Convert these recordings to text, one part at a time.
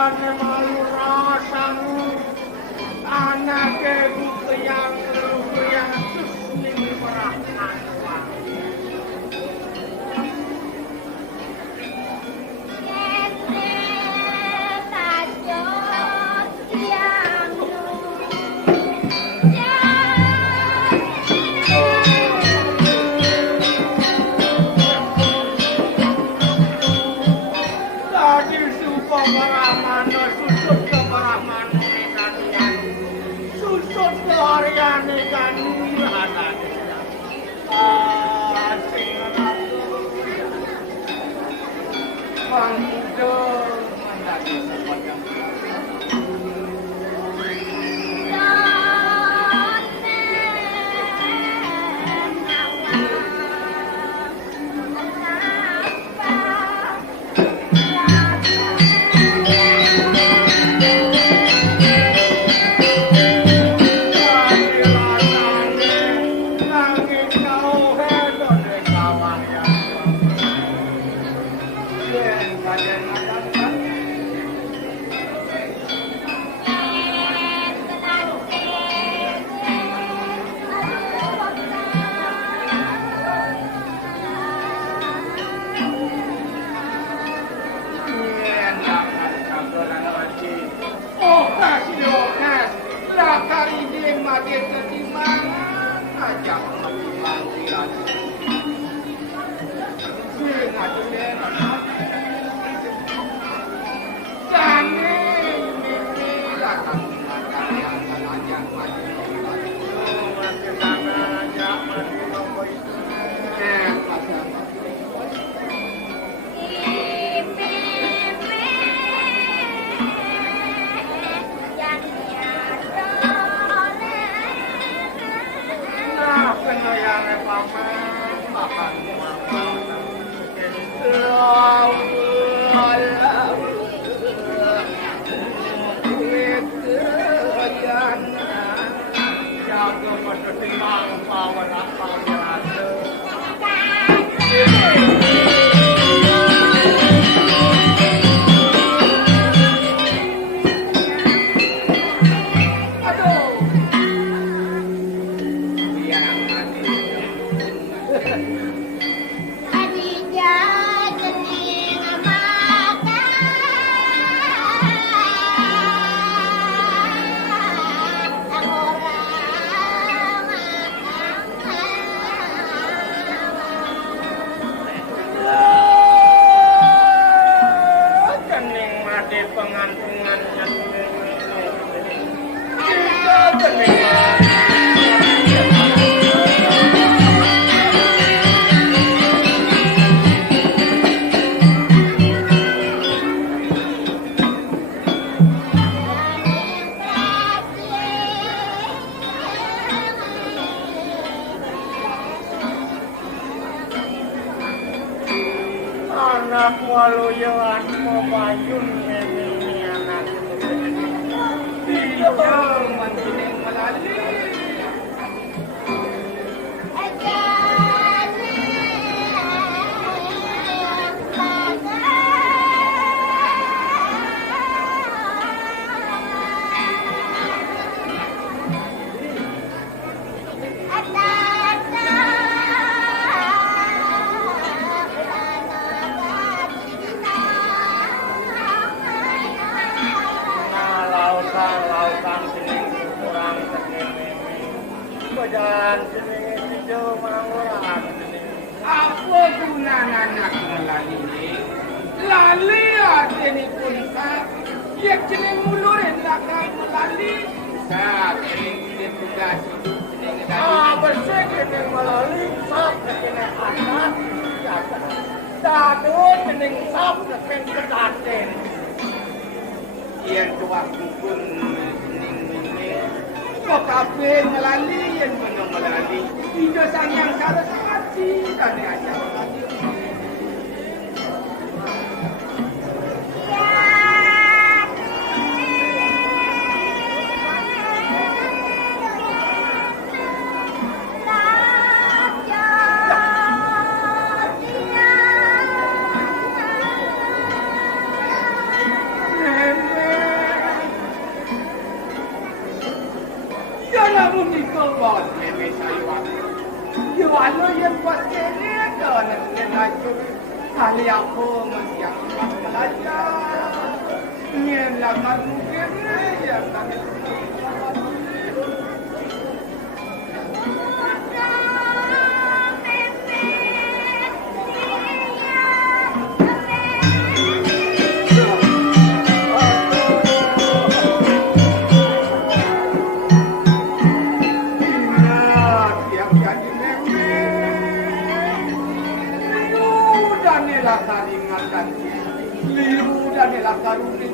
Jane malu rasamu anake bukeyang lukeyang susning perahan walau yang buat kene dan lagi ahli aku masih yang belajar. Nyen lah kan mungkin ya kan. Liru dan lakaruni.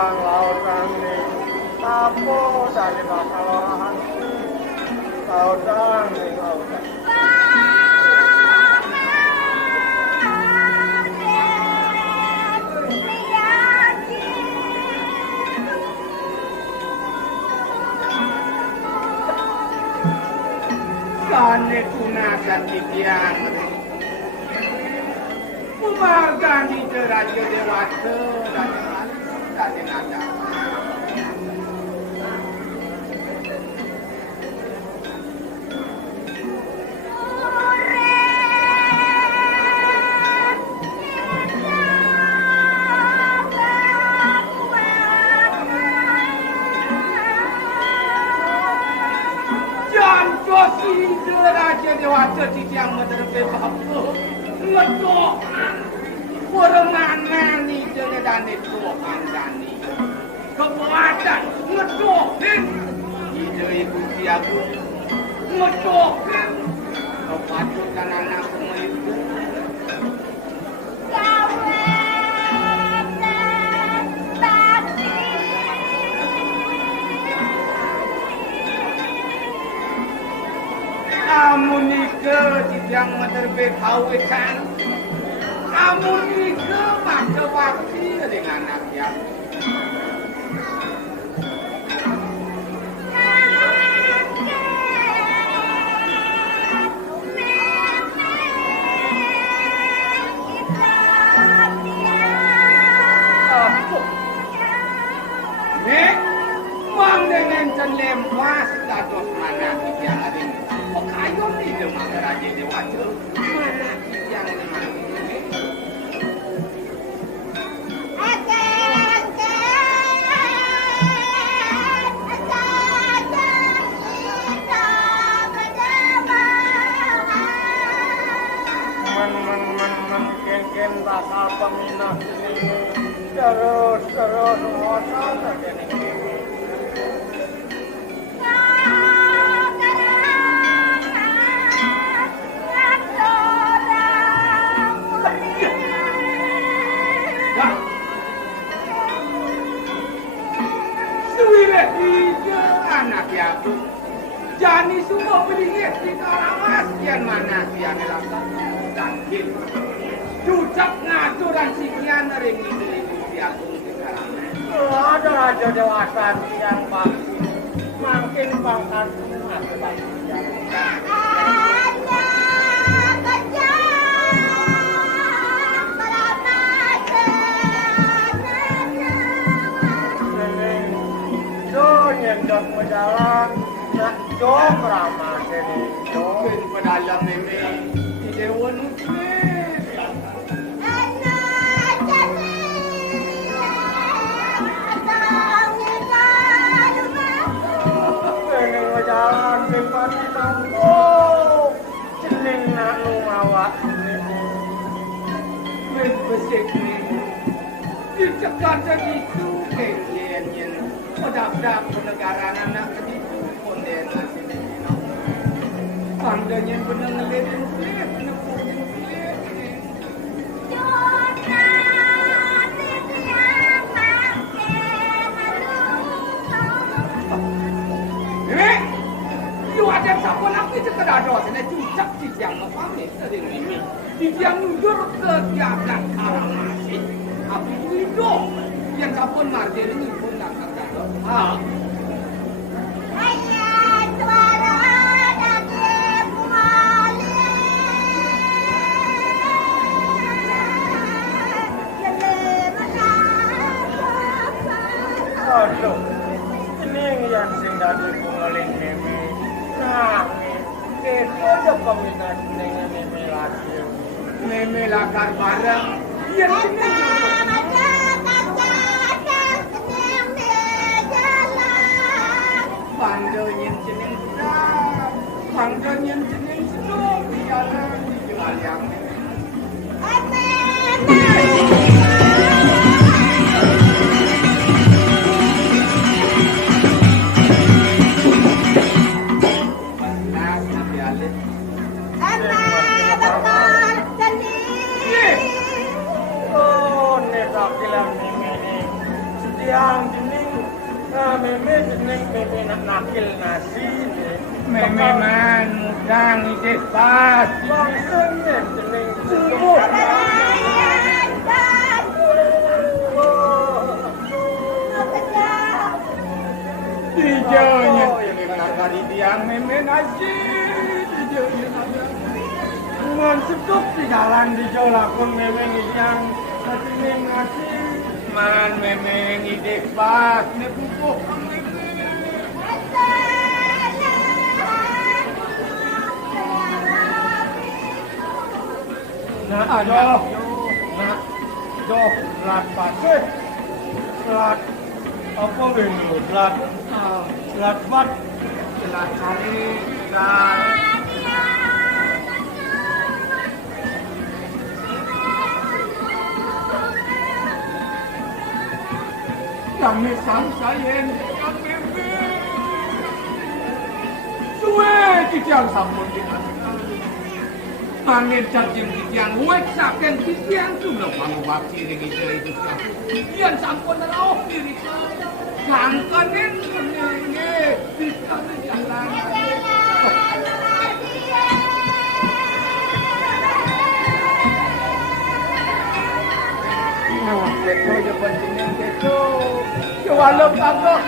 Lautan ni, apa dari masalah lautan ni lautan. Kane tunakan titian Umargan di Raja Dewasa dan nada. Raja Dewasa yang menerima apa? Ngedok. Permana ni jangan dani Tuhan dani. Kepuasan ngedokin. Ide ibu siagu ngedokin. Kepatutan anak semua itu. Amun ike yang menerbit kawitan, amun ike maka waktu dengan anaknya. Nek, mang dengan celem pas status mana yang ada. Kayon ni demang Raja Dewasa mana yang demang ini? Men ken bakal peminat ini terus ngotot aja nih. Aku jani semua belinya di alamat yang mana yang lakukan sakit jutak ngaturan sikian ring itu aku sekarang ada Raja Dewasa yang pasti makin pangkat semua Nyendok berjalan, nak jom ramah ini, jom berdalam ini, di dewan muslim. Ini berjalan cepat kampung, cening nak ngawak ini, berbesik ini, dicekal jadi itu kenyen. Pada negara anak itu kondena sini, pandanya benar ngelirin kulit, nepurin kulit. You ada siapa lagi sekedar doa sini cicak yang mengpamit sering ini, yang mundur ke tiada karang masih, tapi itu yang kapun martir ini pun nak kata. Ah. Ayat suara dari Mali. ada peminat dengan meme lagi. Meme lakar bareng. Biar jeneng Bangdonya jeneng sedap. Bangdonya jeneng sedap. Di jalan di jalan. Yang jening meme jening meme nakil nasi Meme man mudang ide pas. maksudnya jening subuh Hijaunya kali tiang meme nasi. Hijaunya ngon seduk di jalan di jauh lakon meme yang jening nasi man meme ide pas. Ne pupuk meme. nah Ada. nah doh lat pasir lat apa ini lat lat bat Telah cari dan kami samsayen kami suwe titiang sampun kita angin cacing titiang wek saken titiang sudah pangu bakti dengan itu titiang sampun rauh diri kangkanen menenge titiang jalan Keto je pentingnya keto. Walau kagak.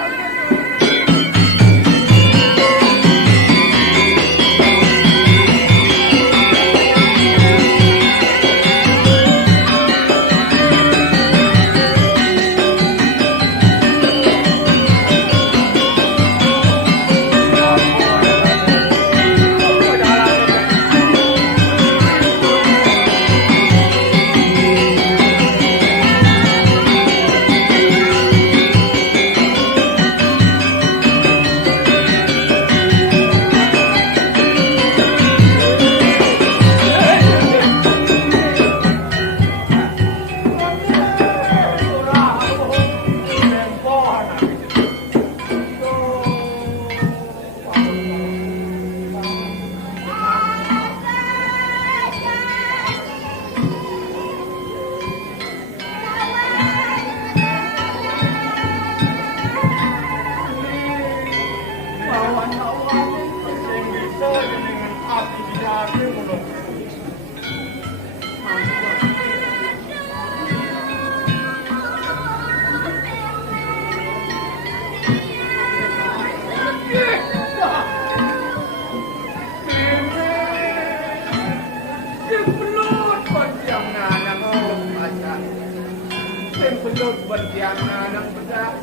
Belut berdiam nanang bedak